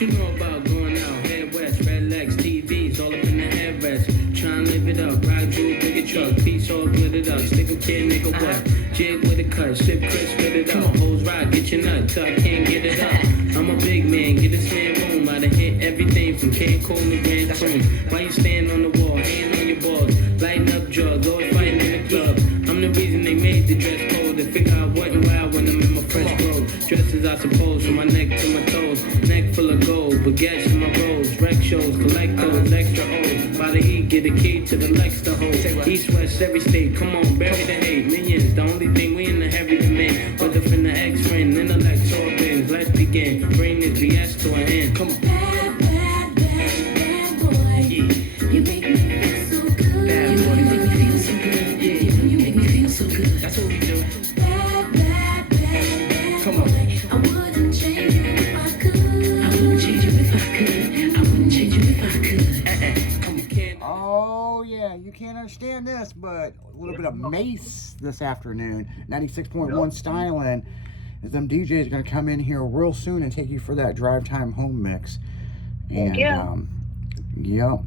What you know about going out? Head west, red legs, TVs, all up in the headrest. Trying to live it up, ride through a bigger truck, piece all glittered up. Stick a kid, nigga, what? Jig with a cut, sip crisp, spit it up. Hoes ride, get your nut till I can't get it up. I'm a big man, get this man boom. I done hit everything from Cancun to Grand Tune. Why you stand on the wall, hand on your balls, lighting up drugs, always fighting in the club. I'm the reason they made the dress code. To figure out what and why when I'm in my fresh clothes. Dresses, I suppose, from my neck to my toes. Neck full of gold, baguettes in my rolls. Rec shows, collect those extra O's. By the E, get a key to the Lex to hold. East, west, every state, come on, bury the hate. Millions, the only thing we in the heavy to make. Whether from the ex-friend, intellect, or bins. Let's begin, bring this BS to an end. Come on. Bad, bad, bad, bad boy. Yeah. You make me feel so good. Bad boy. You make me feel so good. Yeah. You make me feel so good. That's what we do. Bad, bad, bad, bad Come on. boy. I wouldn't change you if I could. I wouldn't change you if I could. I wouldn't change you if I could. Come on, kid. Oh, yeah, you can't understand this, but a little bit of Mace this afternoon. 96.1 styling. As them DJs are going to come in here real soon and take you for that drive time home mix. And, Yeah. yep.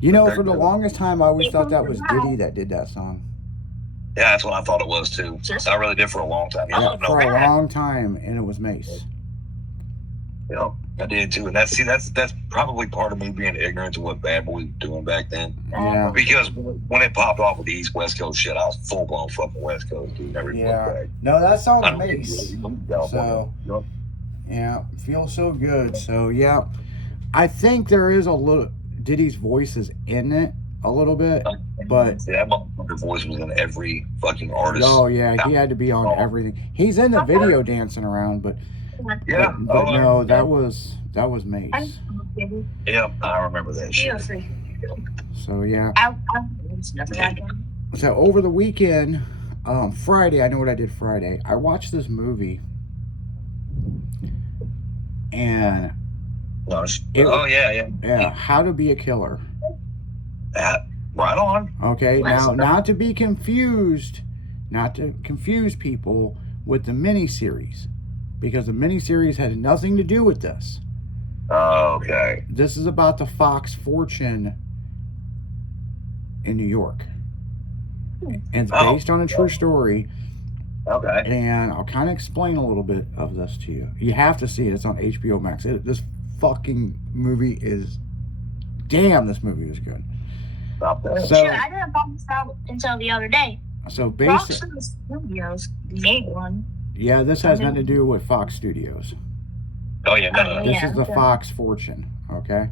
You know, for the longest time, I always thought that was Diddy that did that song. Yeah, that's what I thought it was too. I really did for a long time. Yeah, for a long time, and it was Mace. Yeah, I did too. And that's probably part of me being ignorant to what Bad Boy was doing back then. Yeah. Because when it popped off with the East West Coast shit, I was full blown fucking West Coast dude. Never even looked Yeah. back. No, that song's I Mace. don't So, know. yeah, feels so good. So, yeah. I think there is a little, Diddy's voice is in it a little bit, but Yeah, that motherfucker's voice was in every fucking artist. oh yeah, he had to be on everything. He's in the video dancing around, but Yeah. but no, that was Mace. Yeah, I remember that shit. So yeah. So over the weekend, Friday, I know what I did Friday. I watched this movie, and Oh yeah. How to Be a Killer. Right on. Okay, now not to confuse people with the miniseries, because the miniseries had nothing to do with this. Okay. This is about the Fox fortune in New York. And it's based on a true story. Okay. And I'll kind of explain a little bit of this to you. You have to see it. It's on HBO Max. This fucking movie is... Damn, this movie was good. Stop that. So, I didn't find this out until the other day. so Fox basically... Studios made one. Yeah, this has nothing to do with Fox Studios. Oh yeah, no. This is the Fox fortune, okay?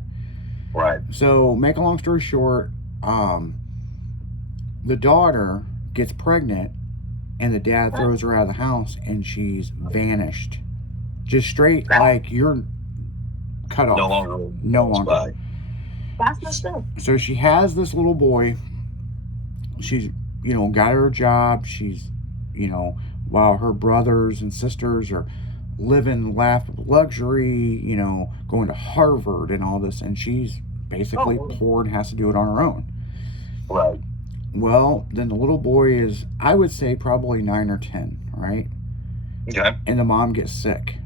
Right. So, make a long story short, the daughter gets pregnant, and the dad throws her out of the house, and she's vanished. Just straight, like, you're cut off. No longer. That's messed up. So she has this little boy. She's, got her a job. She's, while her brothers and sisters are living luxury, going to Harvard and all this, and she's basically poor and has to do it on her own. Right. Well, then the little boy is, I would say, probably 9 or 10, right? Okay. And the mom gets sick.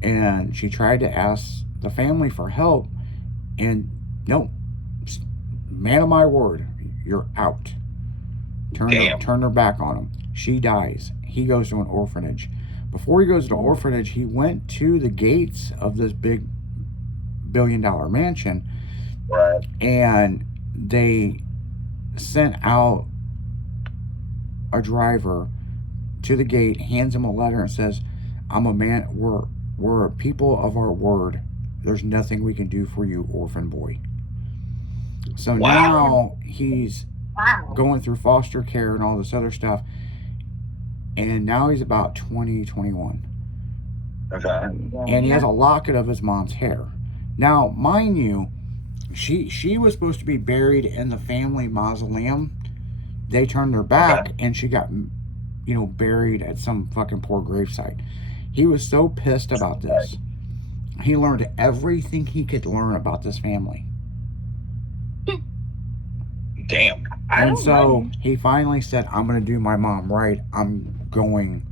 And she tried to ask the family for help. And no, man of my word, you're out. Turn her back on him. She dies. He goes to an orphanage. Before he goes to the orphanage, he went to the gates of this big $1 billion mansion. Right. And they sent out a driver to the gate, hands him a letter and says, I'm a man, we're a people of our word. There's nothing we can do for you, orphan boy. So now he's going through foster care and all this other stuff. And now he's about 20, 21. Okay. And he has a locket of his mom's hair. Now, mind you, she was supposed to be buried in the family mausoleum. They turned her back, and she got, buried at some fucking poor gravesite. He was so pissed about this. He learned everything he could learn about this family. Damn. And so he finally said, I'm going to do my mom right. I'm going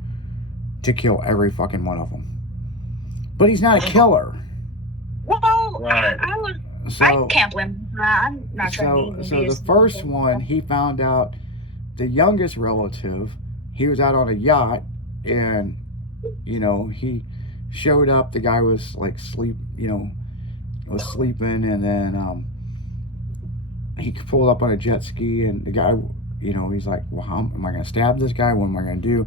to kill every fucking one of them. But he's not a killer. Well, Right. I would. I So, can't blame. I'm not trying to. so the first one, he found out the youngest relative, he was out on a yacht, and he showed up. The guy was like was sleeping, and then he pulled up on a jet ski, and the guy, he's like, well, how am I going to stab this guy? What am I going to do?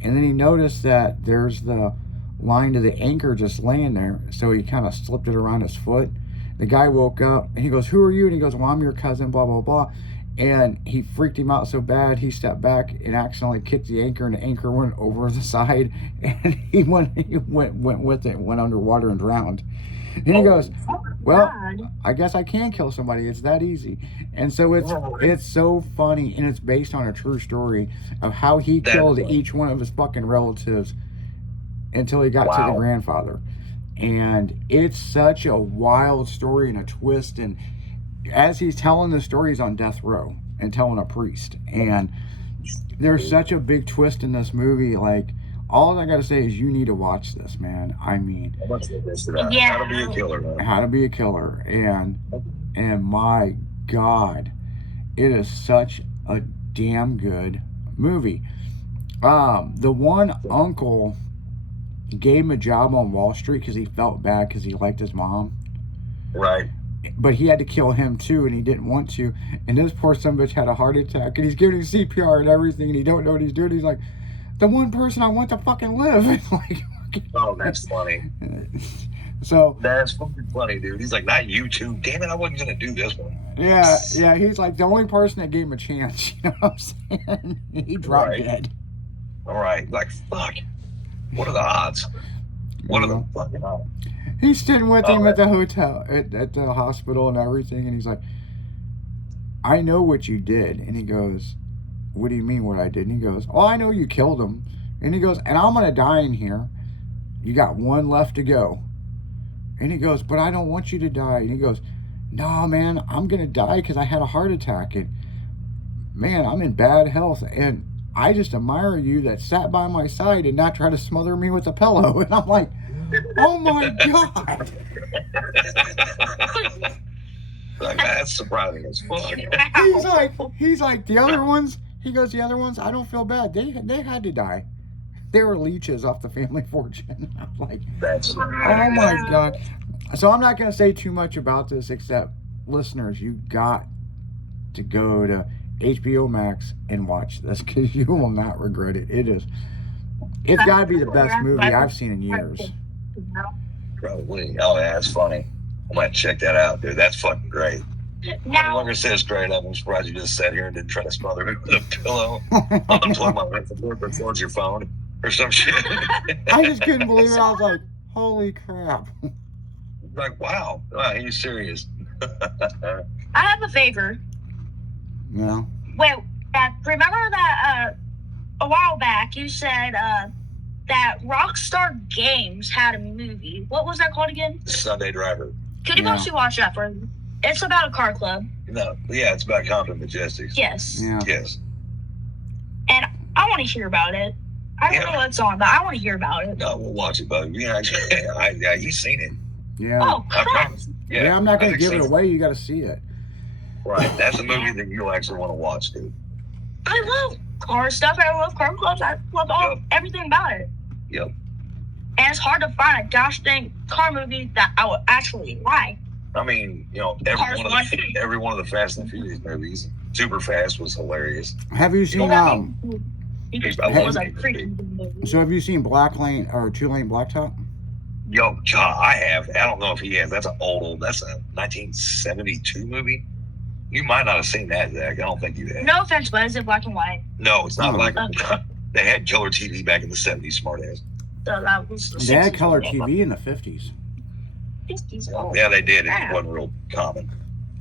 And then he noticed that there's the line to the anchor just laying there, so he kind of slipped it around his foot. The guy woke up, and he goes, who are you? And he goes, well, I'm your cousin, blah, blah, blah. And he freaked him out so bad, he stepped back and accidentally kicked the anchor, and the anchor went over the side, and he went with it, went underwater and drowned. And he goes, well, I guess I can kill somebody. It's that easy. And so it's so funny, and it's based on a true story of how he killed each one of his fucking relatives until he got to the grandfather. And it's such a wild story and a twist. And as he's telling the story, he's on death row and telling a priest. And there's such a big twist in this movie. Like, all I gotta say is you need to watch this, man. I mean, Yeah. How to Be a Killer, man. How to Be a Killer. And my God, it is such a damn good movie. The one uncle gave him a job on Wall Street because he felt bad because he liked his mom. Right. But he had to kill him too, and he didn't want to. And this poor son bitch had a heart attack, and he's giving him CPR and everything, and he don't know what he's doing. He's like, the one person I want to fucking live. Like, Oh, that's funny. so That's fucking funny, dude. He's like, not you two. Damn it, I wasn't gonna do this one. yeah, he's like the only person that gave him a chance. You know what I'm saying? He dropped Right. dead. All right, like fuck. What are the odds? What are the fucking odds? He's sitting with him at the hotel, at the hospital and everything, and he's like, I know what you did. And he goes, what do you mean what I did? And he goes, oh, I know you killed him. And he goes, and I'm going to die in here. You got one left to go. And he goes, but I don't want you to die. And he goes, no, man, I'm going to die because I had a heart attack. And, man, I'm in bad health. And I just admire you that sat by my side and not try to smother me with a pillow. And I'm like, oh, my God. Like, that's surprising as fuck. He's like, the other ones, he goes, the other ones, I don't feel bad. They had to die. They were leeches off the family fortune. I'm like, That's oh my God. So I'm not going to say too much about this, except listeners, you got to go to HBO Max and watch this because you will not regret it. It's got to be the best movie I've seen in years. probably. Oh, yeah, that's funny. I might check that out, dude. That's fucking great. No Now, longer says straight up. I'm surprised you just sat here and didn't try to smother me with a pillow. Unplug my life support towards your phone or some shit. I just couldn't believe it. I was like, holy crap. Like, wow. Wow, he's serious. I have a favor. Yeah. Wait, remember that a while back you said that Rockstar Games had a movie. What was that called again? Sunday Driver. Could you Yeah. possibly watch that for me? It's about a car club. No, yeah, it's about Compton Majestics. Yes. Yeah. Yes. And I want to hear about it. I don't know what it's on, but I want to hear about it. No, we'll watch it, but yeah, yeah, you've seen it. Yeah. Oh, I crap. promise. Yeah, I'm not going to I've give it seen away. You got to see it. Right, that's a movie that you'll actually want to watch, dude. I love car stuff. I love car clubs. I love everything about it. Yep. And it's hard to find a gosh dang car movie that I would actually like. I mean, every one of the Fast and Furious movies, Super Fast was hilarious. Have you seen, Because I it love was a it. freaking good movie. so have you seen Black Lane or Two Lane Blacktop? Yo, I have. I don't know if he has. That's an old. That's a 1972 movie. You might not have seen that, Zach. I don't think you have. No offense, but is it black and white? No, it's not Oh. like they had color TV back in the 70s. Smartass. So that was the They had 60s. color TV in the 50s. 50s. Oh. Yeah, they did. It Yeah. wasn't real common.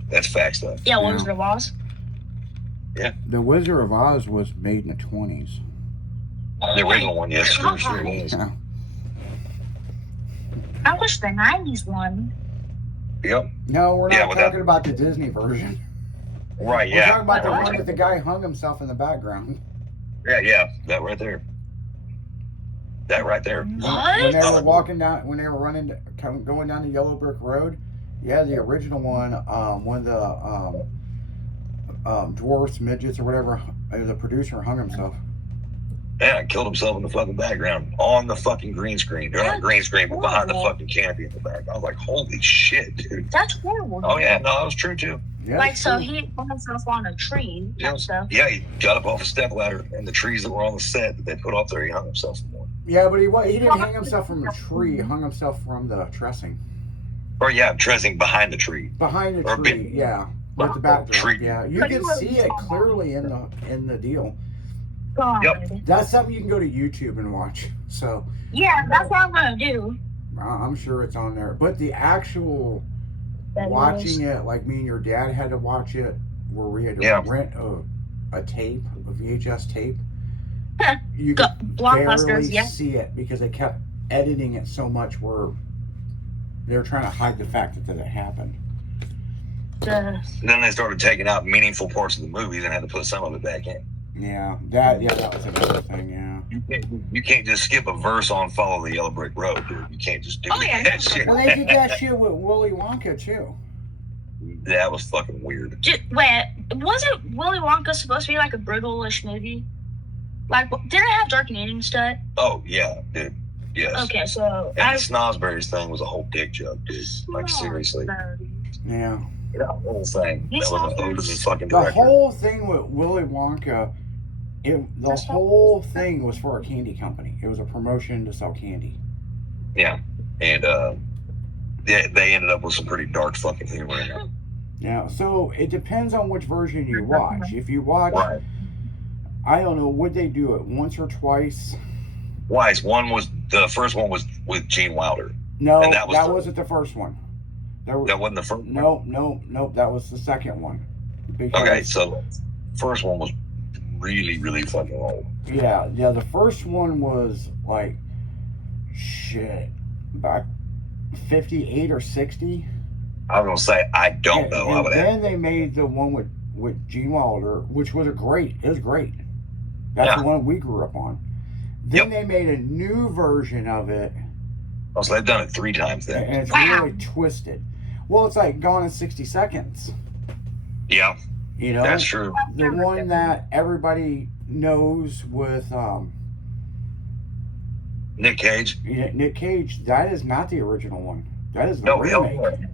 That's fact stuff. Yeah, what Yeah. was the laws? The Wizard of Oz was made in the 20s. The original one, yes, sure was. Yeah. I wish the 90s one. Yep. No, we're not Yeah, without- talking about the Disney version. Right. We're Yeah. talking about the one that the guy hung himself in the background. Yeah. That right there. That right there. When What? they were walking down, when they were going down the yellow brick road, yeah, the original one, one of the dwarfs, midgets, or whatever, the producer hung himself. Yeah, killed himself in the fucking background on the fucking green screen. They're not green screen, but behind the fucking canopy in the back. I was like, holy shit, dude. That's horrible. Oh yeah, no, that was true too. Yeah, Like, it's so true. he put himself on a tree Yeah, and stuff. yeah, he got up off a step ladder, and the trees that were on the set that they put up there, he hung himself from one. Yeah, but he didn't hang himself from a tree. He hung himself from the trussing Or yeah, dressing behind the tree. behind the Or tree. big- Yeah, with the backdrop. Tree. Yeah, you can see it clearly in the deal. God. Yep. That's something you can go to YouTube and watch. So Yeah, that's what I'm gonna do. I'm sure it's on there. But the actual That is- watching it, like me and your dad had to watch it, where we had to Yeah. rent a tape, a VHS tape. Huh. You Go- could Blockbusters, barely yeah. see it because they kept editing it so much where they were trying to hide the fact that it happened. And then they started taking out meaningful parts of the movie, then had to put some of it back in. Yeah, that was another thing. Yeah. You can't just skip a verse on "Follow the Yellow Brick Road," dude. You can't just do Oh, yeah. that shit. Well, they did that shit with Willy Wonka too. That was fucking weird. Wait, wasn't Willy Wonka supposed to be like a brutalish movie? Like, didn't it have dark ending stuff? Oh yeah, dude. Yes. Okay, so And the Snosberries thing was a whole dick joke, dude. Like seriously, Yeah. that whole thing. That was an ode to the fucking The director. whole thing with Willy Wonka, the whole thing was for a candy company. It was a promotion to sell candy. Yeah, and they ended up with some pretty dark fucking humor in it. Yeah, so it depends on which version you watch. If you watch, Right. I don't know, would they do it once or twice? Twice. The first one was with Gene Wilder. No, And that, that was wasn't the first one. There was, That wasn't the first one. nope, that was the second one. Because, Okay, so first one was really, really fucking old. Yeah, the first one was like, shit, back 58 or 60. I was gonna say I don't know. I And would have. then they made the one with Gene Wilder, which was it was great. That's Yeah. the one we grew up on. Then Yep. they made a new version of it, So they've done it 3 times and then. it's Wow. really twisted. Well, it's like Gone in 60 Seconds. Yeah, You know, that's true. the one that everybody knows with Nick Cage. Nick Cage. That is not the original one. That is the No, hell remake. no.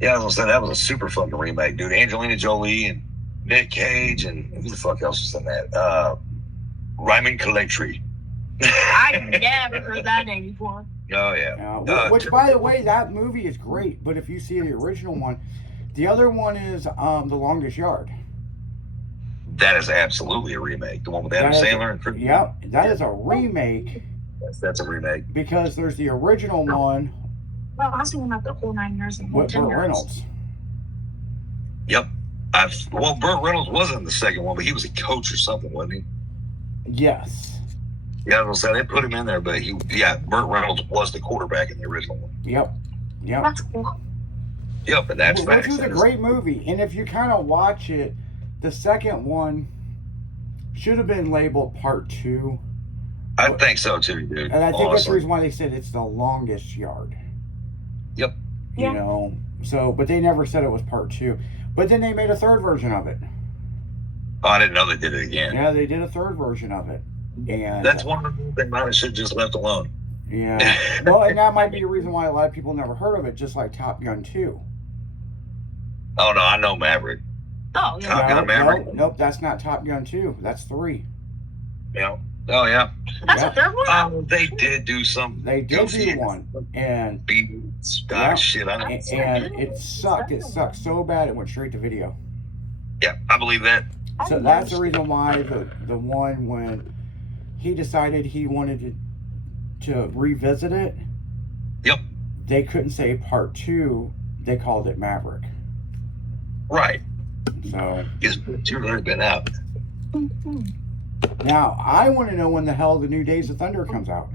Yeah, I was gonna say that was a super fucking remake, dude. Angelina Jolie and Nick Cage and who the fuck else was in that? Ryman Collectree. I never heard that name before. Oh yeah. Which, by the way, that movie is great. But if you see the original one, the other one is The Longest Yard. That is absolutely a remake. The one with Adam That is- Sandler and Chris. Yep, that is a remake That's a remake. because there's the original one Well, I was thinking about the whole 9 years and with 10 Burt years. Reynolds. Yep. Burt Reynolds wasn't in the second one, but he was a coach or something, wasn't he? Yes. Yeah, I was gonna say they put him in there, but Burt Reynolds was the quarterback in the original one. Yep. That's cool. Yep, and that's Which facts. was a great movie. And if you kind of watch it, the second one should have been labeled Part 2. I think so too, dude. And I think that's the Honestly. reason why they said it's the longest yard. Yep. You Yeah. know, so, but they never said it was Part 2. But then they made a third version of it. Oh, I didn't know they did it again. Yeah, they did a third version of it. And That's one of the things I should have just left alone. yeah. Well, and that might be a reason why a lot of people never heard of it, just like Top Gun 2. Oh no, I know Maverick. Oh, yeah. Top Gun Maverick? Nope, that's not Top Gun 2. That's 3. Yeah. Oh yeah. That's Yeah. a third one? They did do some. They did goofy do one. And beats. Yeah. Shit. I know. and it sucked. It sucked so bad it went straight to video. Yeah, I believe that. So that's the reason why the one when he decided he wanted to revisit it. Yep. They couldn't say Part 2. They called it Maverick. Right. So It's already been out. now I want to know when the hell the new Days of Thunder comes out.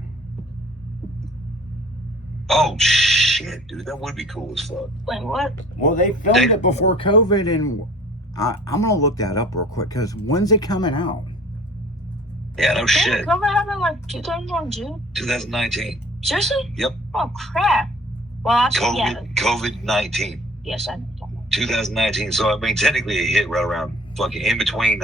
Oh shit, dude, that would be cool as fuck. Wait, what? Well, they filmed it before COVID, and I'm gonna look that up real quick because when's it coming out? Yeah, no Didn't shit. COVID happen like 2022? 2019. Seriously? Yep. Oh crap. Well, actually, yeah. COVID-19. Yes, I know. 2019. So I mean, technically, it hit right around fucking in between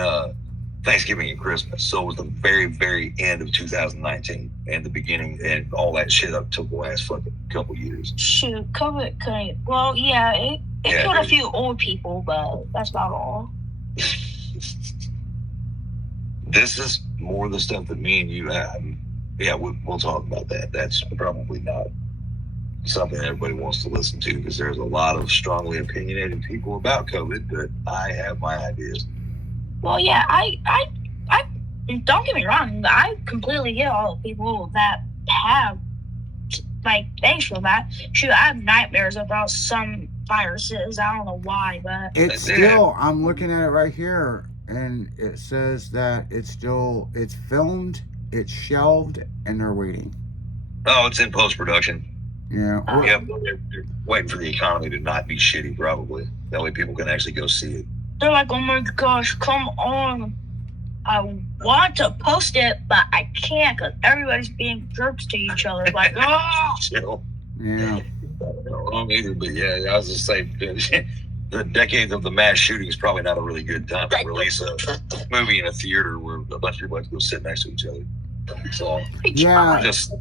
Thanksgiving and Christmas. So it was the very, very end of 2019 and the beginning and all that shit up till the last fucking couple years. Shoot, COVID couldn't. Well, yeah, it Yeah, killed a dude. few old people, but that's about all. This is more of the stuff that me and you have. Yeah, we'll talk about that. That's probably not something everybody wants to listen to because there's a lot of strongly opinionated people about COVID, but I have my ideas. Well, yeah, I don't get me wrong. I completely get all the people that have like thanks for that. Shoot, I have nightmares about some viruses. I don't know why, but It's still, I'm looking at it right here, and it says that it's filmed, it's shelved, and they're waiting. Oh, it's in post-production. Yeah. Yeah, they're waiting for the economy to not be shitty, probably. That way people can actually go see it. they're like, oh my gosh, come on. I want to post it, but I can't because everybody's being jerks to each other. Like, oh! Chill. Yeah. I don't know wrong either, but yeah, I was just saying, the decades of the mass shooting is probably not a really good time to release a movie in a theater where a bunch of people have to go sit next to each other. So, Yeah. just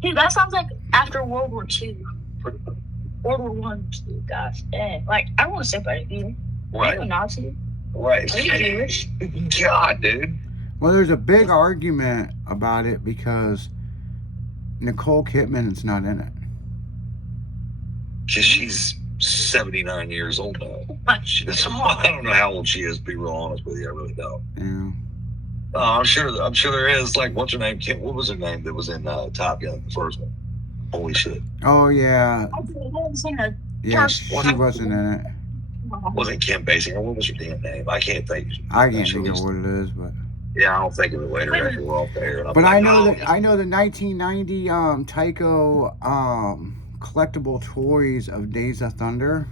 Dude, that sounds like after World War II. World War One, II, gosh dang. Like, I don't want to say by you. Are you a right, Nazi? right. Are you Jewish? God, dude. Well, there's a big argument about it because Nicole Kidman is not in it. Just she's 79 years old now. But I don't know how old she is, to be real honest with you. I really don't. Yeah. I'm sure there is. Like, what's her name? What was her name that was in Top Gun, the first one? Holy shit. Oh, yeah. I haven't seen a Yeah, she wasn't in it. Wasn't Kim Basinger? What was her damn name? I can't think. I can't think of what it is, but Yeah, I'll think of it later after we're off the air. but I know the 1990 Tyco collectible toys of Days of Thunder.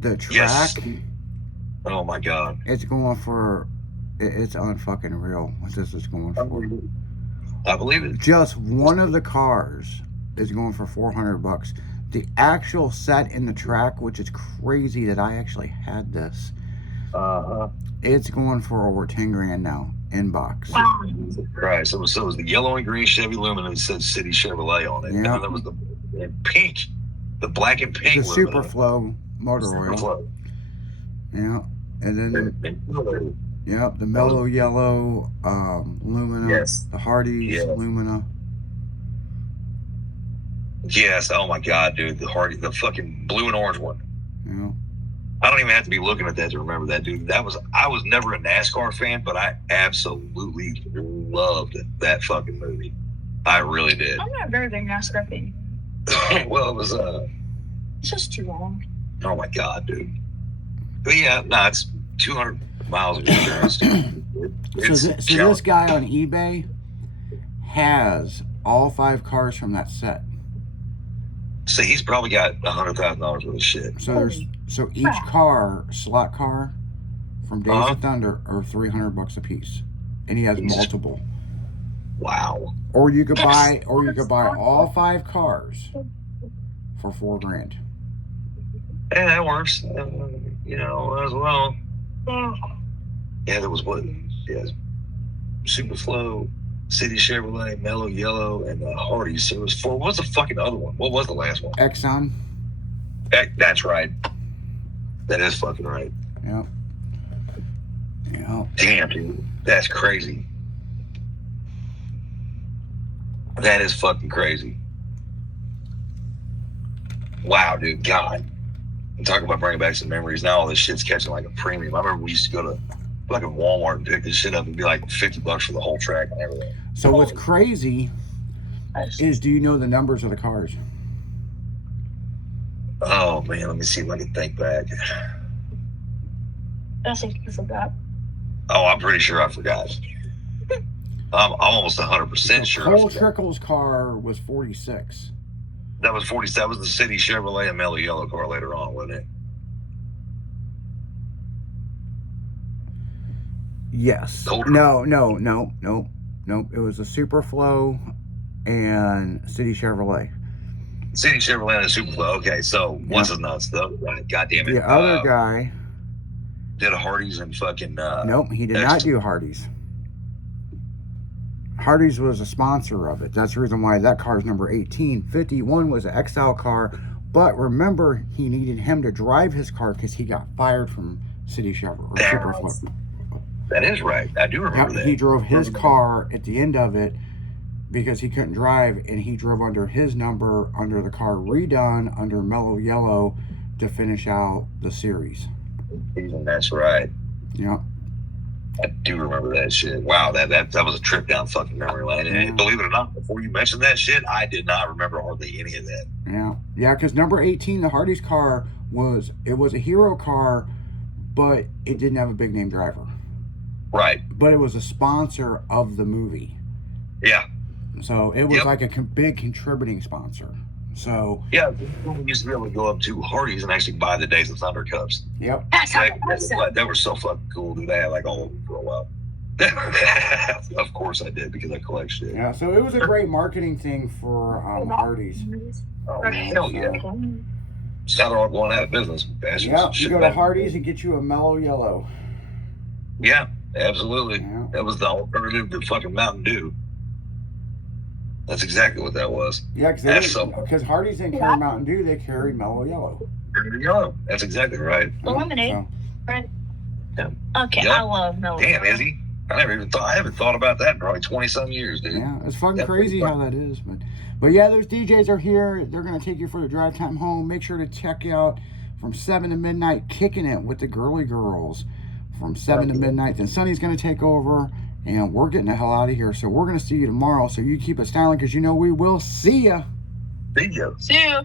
The track, Yes. Oh my god. it's going for it's unfucking real what this is going for. I believe it. Just one of the cars is going for $400. The actual set in the track, which is crazy that I actually had this, it's going for over 10 grand now in box. Wow. Right. So it was the yellow and green Chevy Lumina that said City Chevrolet on it. Yeah. And then there was the pink, the black and pink The Lumina. Superflow motor oil. Superflow. Yeah. And then yep, the mellow yellow Lumina, Yes. the Hardy's Yeah. Lumina. Yes. Oh my god, dude. The fucking blue and orange one. Yeah. I don't even have to be looking at that to remember that, dude. I was never a NASCAR fan, but I absolutely loved that fucking movie. I really did. I'm not a very big NASCAR fan. Well, it was It's just too long. oh my god, dude. But yeah, no, it's 200 miles of insurance. Dude. So this guy on eBay has all 5 cars from that set. So he's probably got $100,000 worth of shit. So each slot car from Days of Thunder are $300 a piece, and he has Jesus. multiple. Wow. Or you could buy all 5 cars for $4 grand. Yeah, that works. You know, as well. Yeah, there was what? Yeah, Superflow, City Chevrolet, Mellow Yellow, and the Hardy's. So it was 4. What was the fucking other one? What was the last one? Exxon. That's right. That is fucking right. Yep. Yep. Damn, dude. That's crazy. That is fucking crazy. Wow, dude. God. I'm talking about bringing back some memories. Now all this shit's catching like a premium. I remember we used to go to fucking Walmart and pick this shit up and be like $50 for the whole track and everything. So what's crazy is, do you know the numbers of the cars? Oh, man. Let me see if I can think back. I think you forgot. Oh, I'm pretty sure I forgot. I'm almost 100% sure I Cole forgot. Trickle's car was 46. That was 40. That was the City Chevrolet and Mellow Yellow car later on, wasn't it? Yes. Cold. No. It was a Superflow and City Chevrolet. City Chevrolet and Superflow. Okay, so what's his nuts though? Right, God damn it. The other guy. Did a Hardee's and fucking. Nope, he did not do Hardee's. Hardee's was a sponsor of it. That's the reason why that car is number 18. 51 was an XL car, but remember, he needed him to drive his car because he got fired from City Chevrolet. Superflow. That is right. I do remember that. He drove his car at the end of it because he couldn't drive, and he drove under his number, under the car redone, under Mellow Yellow to finish out the series. That's right. Yeah. I do remember that shit. Wow, that was a trip down fucking memory lane. And believe it or not, before you mentioned that shit, I did not remember hardly any of that. Yeah, because number 18, the Hardee's car was a hero car, but it didn't have a big name driver. Right. But it was a sponsor of the movie. Yeah. So it was like a big contributing sponsor. So yeah, we used to be able to go up to Hardee's and actually buy the Days of Thunder cups. Yep. That's awesome. They were so fucking cool, dude. I had like all of them for a while. Of course I did, because I collect shit. Yeah, so it was a great marketing thing for Hardee's. Oh, hell yeah. Now they're all going out of business. Bastards. Yeah, you go to Hardee's and get you a Mellow Yellow. Yeah, absolutely. Yeah. That was the alternative to fucking Mountain Dew. That's exactly what that was. Yeah, because Hardee's didn't carry Mountain Dew, they carried Mellow Yellow. Yellow. That's exactly right. Lemonade. So, Right? Yeah. Okay, Yep. I love Mellow. Damn, Izzy. I haven't thought about that in probably 20-some years, dude. yeah, it's fucking That's crazy pretty how that is. But yeah, those DJs are here. They're going to take you for the drive time home. Make sure to check out from 7 to midnight, Kicking It with the Girly Girls. From 7 to midnight, then Sunny's going to take over. And we're getting the hell out of here. So we're going to see you tomorrow. So you keep it styling, because you know we will see ya. See ya. See you.